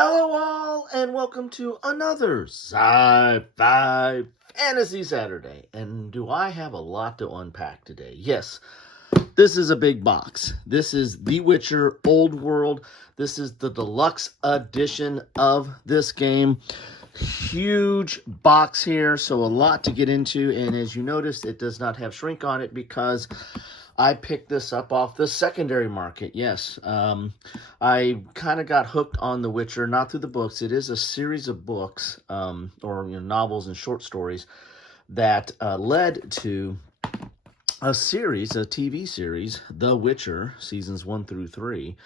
Hello all, and welcome to another Sci-Fi Fantasy Saturday. And do I have a lot to unpack today? Yes, this is a big box. This is The Witcher Old World. This is the deluxe edition of this game. Huge box here, so a lot to get into. And as you notice, it does not have shrink on it because I picked this up off the secondary market. Yes, I kind of got hooked on The Witcher, not through the books. It is a series of books, or novels and short stories that led to a series, a TV series, The Witcher, seasons 1 through 3,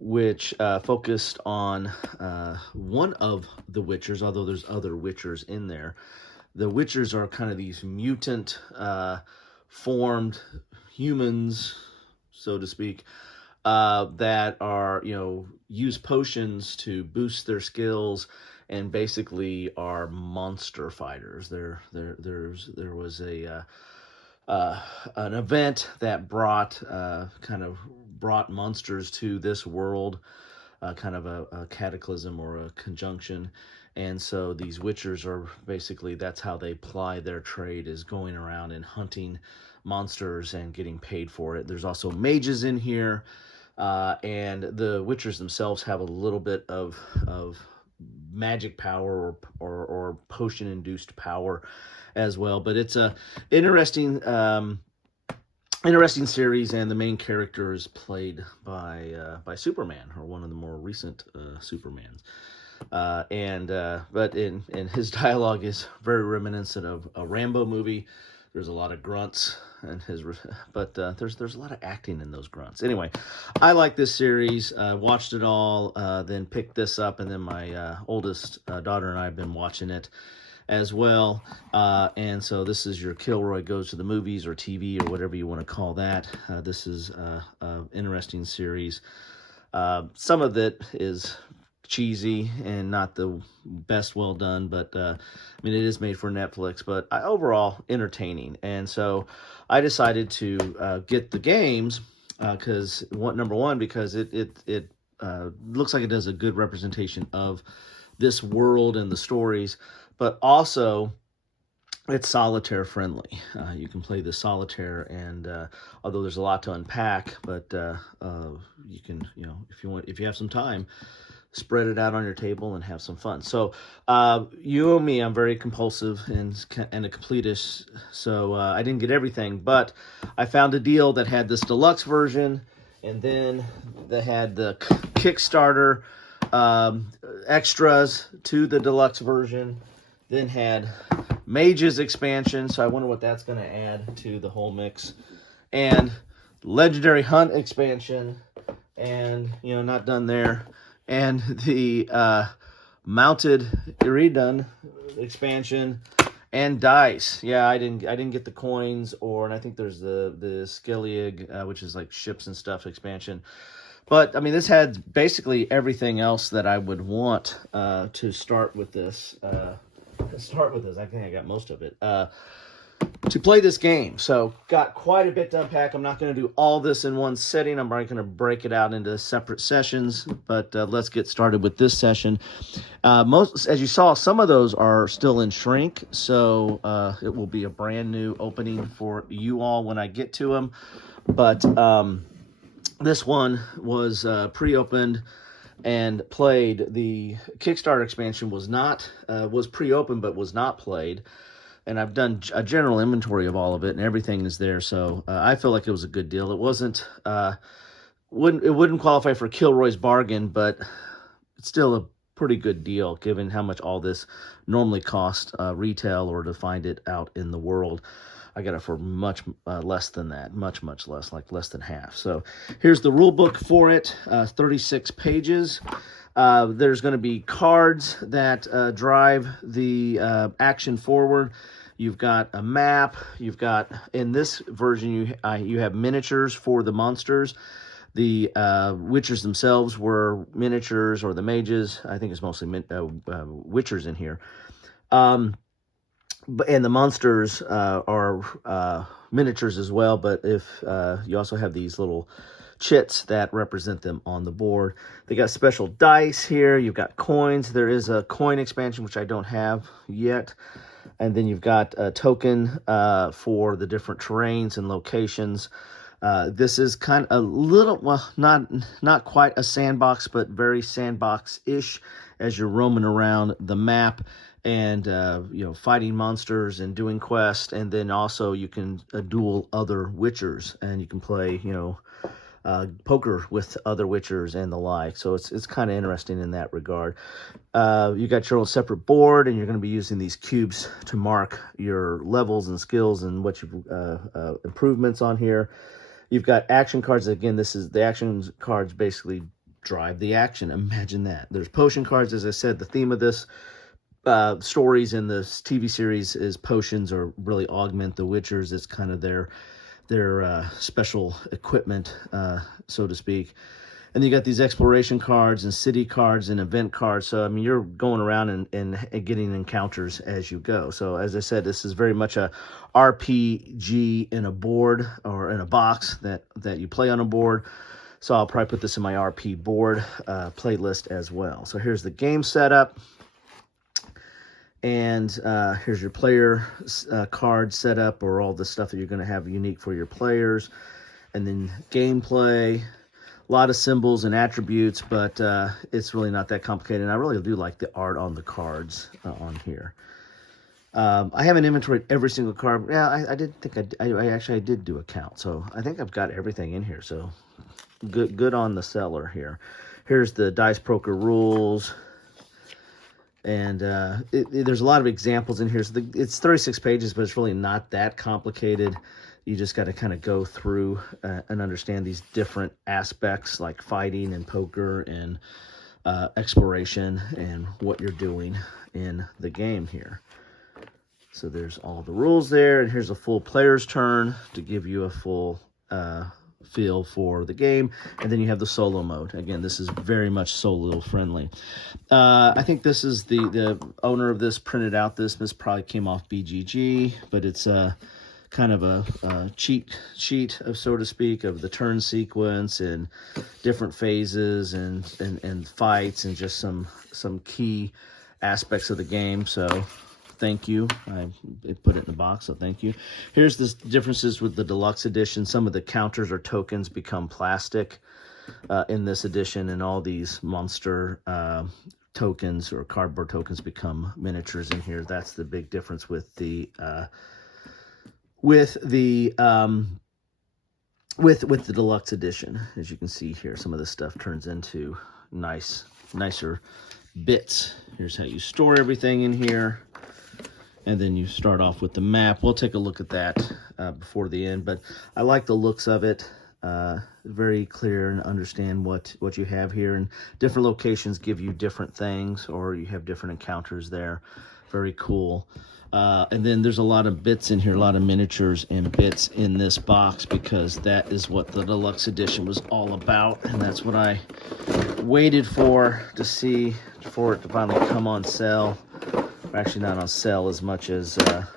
which focused on one of the Witchers, although there's other Witchers in there. The Witchers are kind of these mutant formed humans, so to speak, that are, use potions to boost their skills and basically are monster fighters. There was an event that brought monsters to this world, kind of a cataclysm or a conjunction. And so these witchers are basically, that's how they ply their trade, is going around and hunting monsters and getting paid for it. There's also mages in here, and the witchers themselves have a little bit of magic power or potion-induced power as well. But it's a interesting series, and the main character is played by Superman, or one of the more recent Supermans. But his dialogue is very reminiscent of a Rambo movie. There's a lot of grunts and but there's a lot of acting in those grunts. Anyway, I like this series. Watched it all, then picked this up, and then my oldest daughter and I have been watching it as well. And so this is your Kilroy Goes to the Movies, or TV, or whatever you want to call that. This is an interesting series. Some of it is cheesy and not the best well done, but it is made for Netflix, but overall entertaining. And so I decided to get the games because number one, because it looks like it does a good representation of this world and the stories, but also it's solitaire friendly. You can play the solitaire, and although there's a lot to unpack, but you can, if you have some time, spread it out on your table and have some fun. So you know me, I'm very compulsive and a completist, so I didn't get everything, but I found a deal that had this deluxe version, and then they had the Kickstarter extras to the deluxe version, then had Mage's expansion, so I wonder what that's going to add to the whole mix, and Legendary Hunt expansion, and not done there, and the Mounted Iridan expansion, and dice. Yeah, I didn't get the coins, and I think there's the Skellig, which is like ships and stuff expansion. But this had basically everything else that I would want to start with this. I think I got most of it to play this game. So got quite a bit to unpack. I'm not going to do all this in one setting. I'm going to break it out into separate sessions, but let's get started with this session. As you saw, some of those are still in shrink, so it will be a brand new opening for you all when I get to them. But this one was pre-opened and played. The Kickstarter expansion was pre-opened but was not played. And I've done a general inventory of all of it, and everything is there. So I feel like it was a good deal. It wasn't, wouldn't qualify for Kilroy's bargain, but it's still a pretty good deal given how much all this normally costs retail or to find it out in the world. I got it for much less than that, much less, like less than half. So here's the rule book for it, 36 pages. There's going to be cards that drive the action forward. You've got a map. You've got, in this version, you have miniatures for the monsters. The witchers themselves were miniatures, or the mages. I think it's mostly witchers in here. And the monsters are miniatures as well. But if you also have these little chits that represent them on the board. They got special dice here. You've got coins. There is a coin expansion, which I don't have yet. And then you've got a token for the different terrains and locations. This is kind of a little, well, not quite a sandbox, but very sandbox-ish as you're roaming around the map and, you know, fighting monsters and doing quests. And then also you can duel other witchers, and you can play, you know, poker with other witchers and the like. So it's kind of interesting in that regard. You got your own separate board, and you're going to be using these cubes to mark your levels and skills and what you've improvements on here. You've got action cards. Again, this is the action cards basically drive the action. Imagine that. There's potion cards. As I said, the theme of this stories in this TV series is potions, or really augment the witchers. It's kind of their special equipment, so to speak. And you got these exploration cards and city cards and event cards. So, I mean, you're going around and getting encounters as you go. So, as I said, this is very much a RPG in a board, or in a box that you play on a board. So I'll probably put this in my RP board playlist as well. So here's the game setup. And here's your player card setup, or all the stuff that you're going to have unique for your players. And then gameplay. A lot of symbols and attributes, but it's really not that complicated. And I really do like the art on the cards on here. I haven't inventoried every single card. Yeah, I did think I did do a count. So I think I've got everything in here. So good on the seller here. Here's the Dice Poker rules. And there's a lot of examples in here. So it's 36 pages, but it's really not that complicated. You just got to kind of go through and understand these different aspects, like fighting and poker and exploration and what you're doing in the game here. So there's all the rules there. And here's a full player's turn to give you a full feel for the game. And then you have the solo mode. Again, this is very much solo friendly. I think this is the owner of this printed out this. This probably came off BGG, but it's kind of a cheat sheet, of so to speak, of the turn sequence and different phases and fights and just some key aspects of the game. So thank you. I put it in the box, so thank you. Here's the differences with the deluxe edition. Some of the counters or tokens become plastic in this edition, and all these monster tokens or cardboard tokens become miniatures in here. That's the big difference with the deluxe edition. As you can see here, some of this stuff turns into nicer bits. Here's how you store everything in here. And then you start off with the map. We'll take a look at that before the end, but I like the looks of it. Very clear and understand what you have here. And different locations give you different things, or you have different encounters there. Very cool. And then there's a lot of bits in here, a lot of miniatures and bits in this box, because that is what the deluxe edition was all about. And that's what I waited for, to see for it to finally come on sale. Actually, not on sale as much as to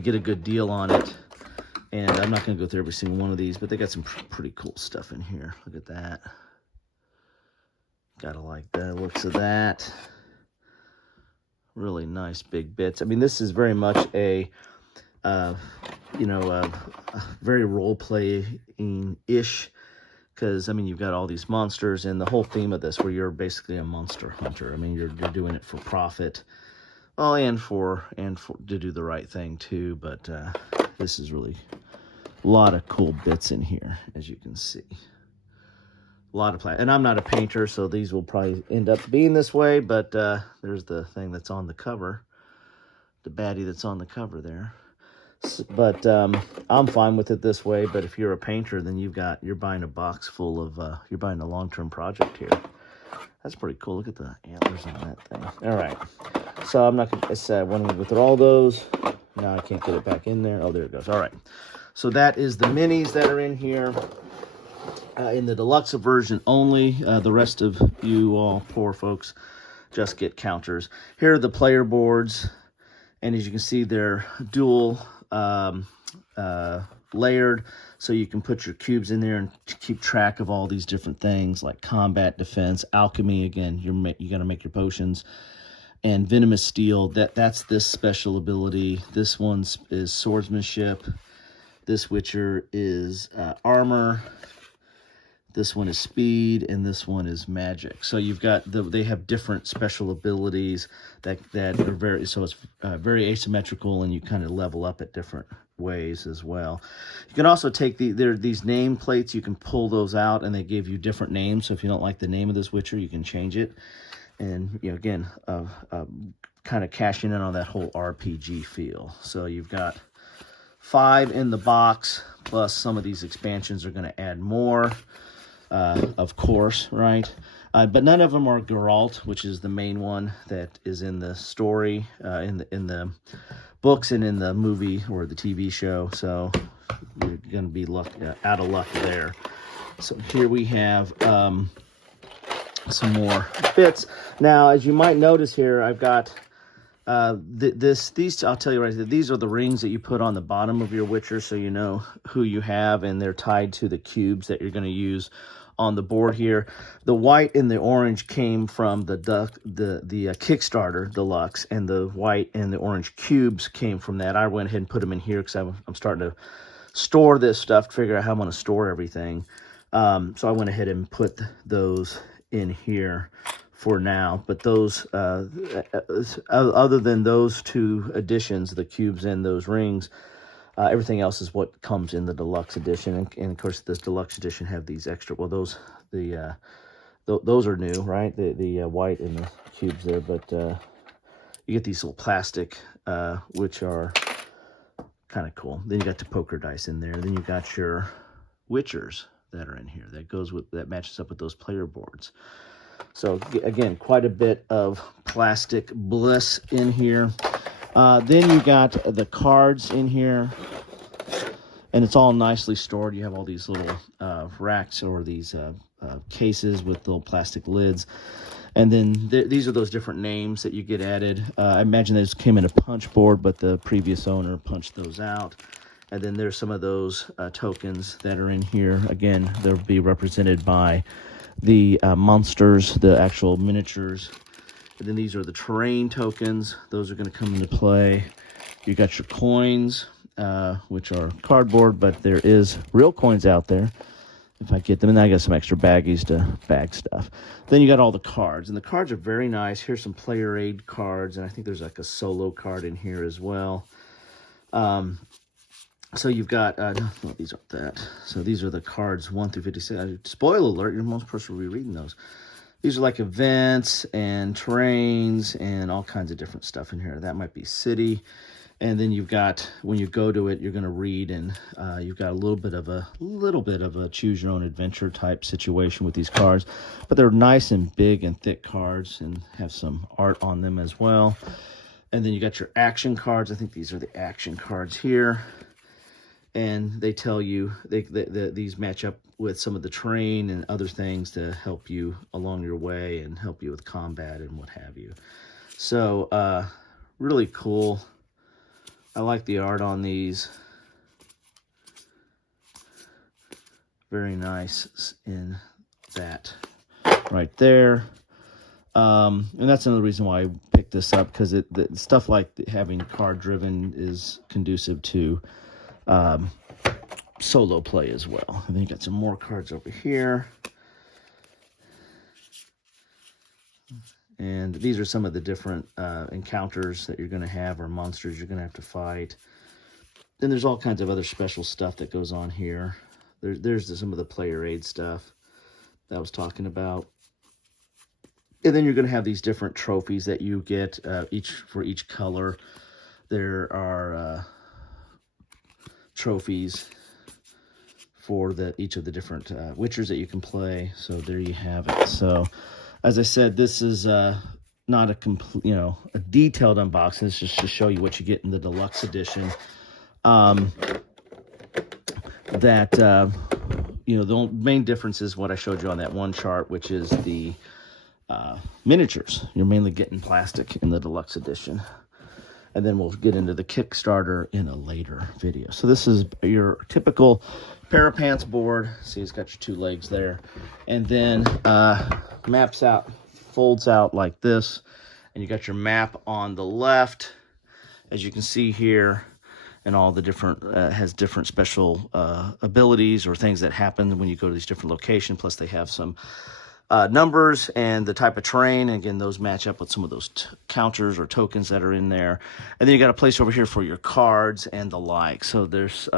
get a good deal on it. And I'm not going to go through every single one of these, but they got some pretty cool stuff in here. Look at that. Gotta like the looks of that. Really nice big bits. I mean, this is very much a very role-playing-ish, because, I mean, you've got all these monsters, and the whole theme of this, where you're basically a monster hunter. I mean, you're doing it for profit. Well, and for to do the right thing too, but this is really a lot of cool bits in here, as you can see. A lot of and I'm not a painter, so these will probably end up being this way, but there's the thing that's on the cover, the baddie that's on the cover there. But I'm fine with it this way. But if you're a painter, then you're buying a box full of you're buying a long-term project here. That's pretty cool. Look at the antlers on that thing. All right. So I'm not going to, I went with all those. Now I can't get it back in there. Oh, there it goes. All right. So that is the minis that are in here. In the deluxe version only. The rest of you all poor folks just get counters. Here are the player boards. And as you can see, they're dual layered, so you can put your cubes in there and keep track of all these different things like combat, defense, alchemy. Again, you got to make your potions. And venomous steel, that's this special ability. This one's is swordsmanship. This Witcher is armor. This one is speed, and this one is magic. So you've got they have different special abilities that are very, so it's very asymmetrical, and you kind of level up at different ways as well. You can also take these name plates. You can pull those out, and they give you different names. So if you don't like the name of this Witcher, you can change it. And you know, again, kind of cashing in on that whole RPG feel. So you've got 5 in the box, plus some of these expansions are going to add more. Of course, right? But none of them are Geralt, which is the main one that is in the story, in the books and in the movie or the TV show. So you're going to be out of luck there. So here we have some more bits. Now, as you might notice here, I've got these. I'll tell you right here. These are the rings that you put on the bottom of your Witcher, so you know who you have, and they're tied to the cubes that you're going to use on the board here. The white and the orange came from the Kickstarter Deluxe, and the white and the orange cubes came from that. I went ahead and put them in here because I'm starting to store this stuff, to figure out how I'm going to store everything. So I went ahead and put those in here for now. But those, other than those 2 additions, the cubes and those rings, everything else is what comes in the Deluxe Edition. And of course, this Deluxe Edition have these extra, well, those are new, right? The white and the cubes there, but you get these little plastic, which are kind of cool. Then you got the poker dice in there. Then you got your Witchers that are in here. That matches up with those player boards. So again, quite a bit of plastic bliss in here. Then you got the cards in here, and it's all nicely stored. You have all these little racks or these cases with little plastic lids. And then these are those different names that you get added. I imagine those came in a punch board, but the previous owner punched those out. And then there's some of those tokens that are in here. Again, they'll be represented by the monsters, the actual miniatures. And then these are the terrain tokens. Those are going to come into play. You got your coins, which are cardboard, but there is real coins out there if I get them. And I got some extra baggies to bag stuff. Then you got all the cards, and the cards are very nice. Here's some player aid cards, and I think there's like a solo card in here as well. So you've got, no, these aren't that. So these are the cards 1 through 56. Spoiler alert, you're most person will be reading those. These are like events and terrains and all kinds of different stuff in here. That might be city. And then you've got, when you go to it, you're going to read, and you've got a little bit of a choose your own adventure type situation with these cards. But they're nice and big and thick cards and have some art on them as well. And then you got your action cards. I think these are the action cards here. And they tell you, these match up with some of the terrain and other things to help you along your way and help you with combat and what have you. So, really cool. I like the art on these. Very nice in that right there. And that's another reason why I picked this up, because the stuff like having card driven is conducive to solo play as well. And then you got some more cards over here. And these are some of the different encounters that you're going to have, or monsters you're going to have to fight. Then there's all kinds of other special stuff that goes on here. There's some of the player aid stuff that I was talking about. And then you're going to have these different trophies that you get for each color. There are trophies for each of the different Witchers that you can play. So there you have it. So as I said, this is not a complete, a detailed unboxing. It's just to show you what you get in the Deluxe Edition. The main difference is what I showed you on that one chart, which is the miniatures. You're mainly getting plastic in the Deluxe Edition. and then we'll get into the Kickstarter in a later video. So this is your typical Parapants board. See, it's got your 2 legs there, and then maps out, folds out like this, and you got your map on the left, as you can see here, and all the different, has different special abilities or things that happen when you go to these different locations. Plus they have some numbers and the type of terrain. And again, those match up with some of those counters or tokens that are in there. And then you got a place over here for your cards and the like. So there's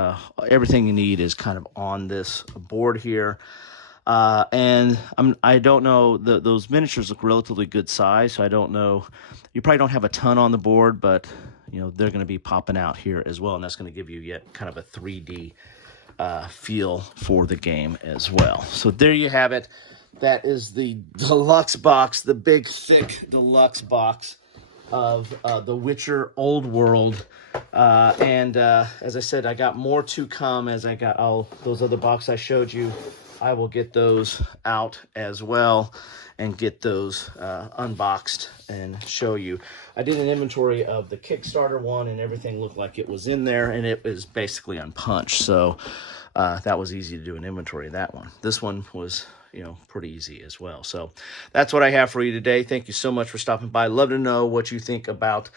everything you need is kind of on this board here. And I don't know, those miniatures look relatively good size, so I don't know, you probably don't have a ton on the board, but you know, they're going to be popping out here as well, and that's going to give you yet kind of a 3D feel for the game as well. So there you have it. That is the deluxe box, the big thick deluxe box of The Witcher Old World. And as I said, I got more to come as I got all those other boxes I showed you. I will get those out as well and get those unboxed and show you. I did an inventory of the Kickstarter one, and everything looked like it was in there, and it was basically unpunched. So that was easy to do an inventory of that one. This one was, you know, pretty easy as well. So that's what I have for you today. Thank you so much for stopping by. Love to know what you think about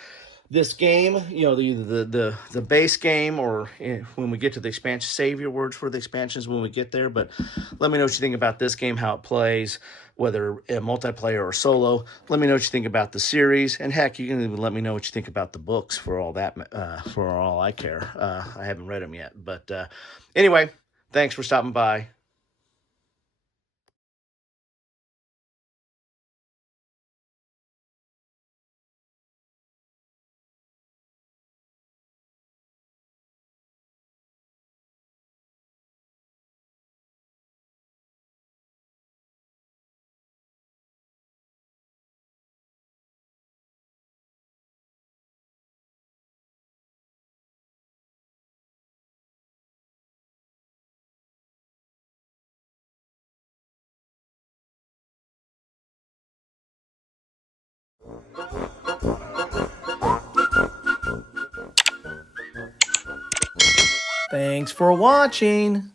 this game, you know, the base game, or when we get to the expansion. Save your words for the expansions when we get there, but let me know what you think about this game, how it plays, whether a multiplayer or solo. Let me know what you think about the series, and heck, you can even let me know what you think about the books, for all that, for all I care. I haven't read them yet, but anyway, thanks for stopping by. Thanks for watching.